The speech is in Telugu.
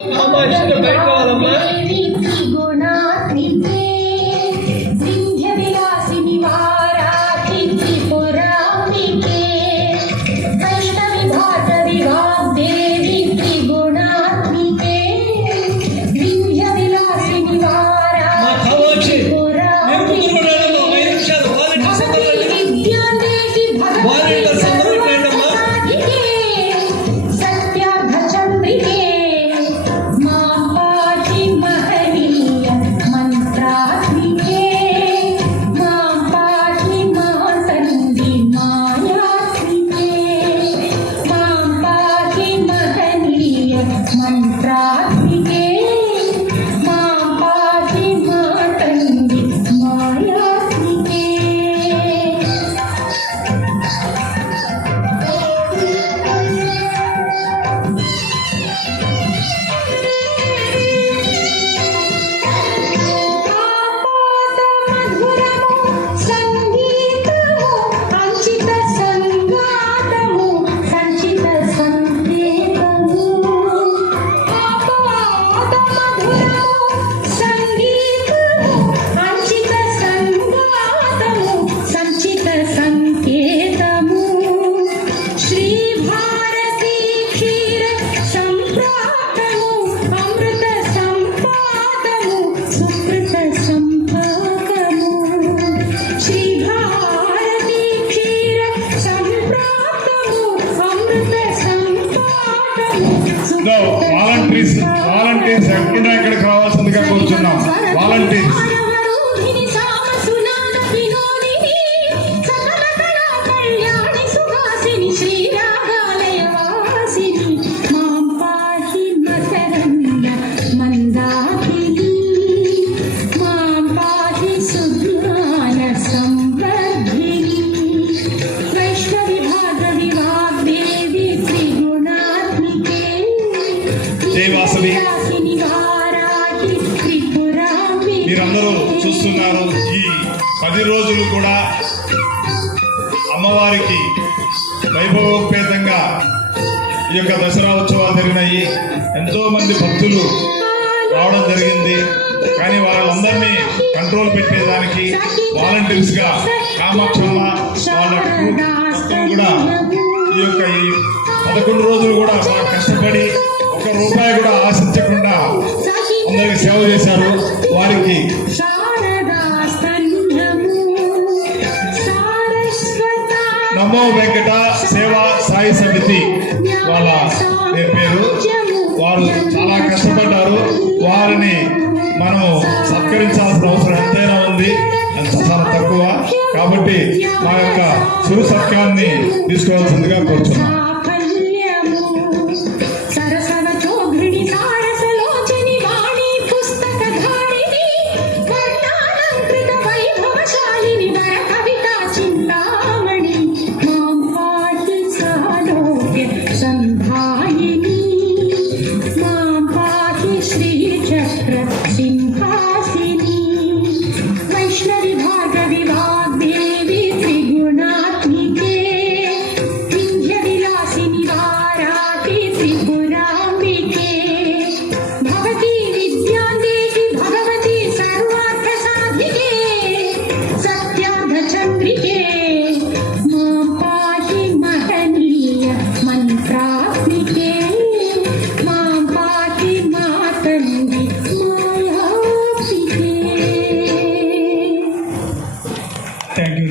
బయట కావాలమ్మా. వాలంటీర్స్ ఎక్కడున్నా ఇక్కడికి రావాల్సిందిగా కోరుచున్నాం. వాలంటీర్స్ వాసవి మీరందరూ చూస్తున్నారు. ఈ 10 రోజులు కూడా అమ్మవారికి వైభవోపేతంగా ఈ యొక్క దసరా ఉత్సవాలు జరిగినాయి. ఎంతో మంది భక్తులు రావడం జరిగింది. కానీ వాళ్ళందరినీ కంట్రోల్ పెట్టేదానికి వాలంటీర్స్ గా కామాక్షమ్మ వాళ్ళ మొత్తం కూడా ఈ యొక్క 11 రోజులు కూడా బాగా కష్టపడి ₹1 కూడా ఆశించకుండా అందరికి సేవ చేశారు. వారికి నమో వెంకట సేవా సాయి సమితి వాళ్ళ పేరు. వారు చాలా కష్టపడ్డారు. వారిని మనము సత్కరించాల్సిన అవసరం ఎంతైనా ఉంది. ఎంత చాలా తక్కువ కాబట్టి మా యొక్క సురు సత్కారాన్ని తీసుకోవాల్సిందిగా కోరుతున్నాం. Thank you.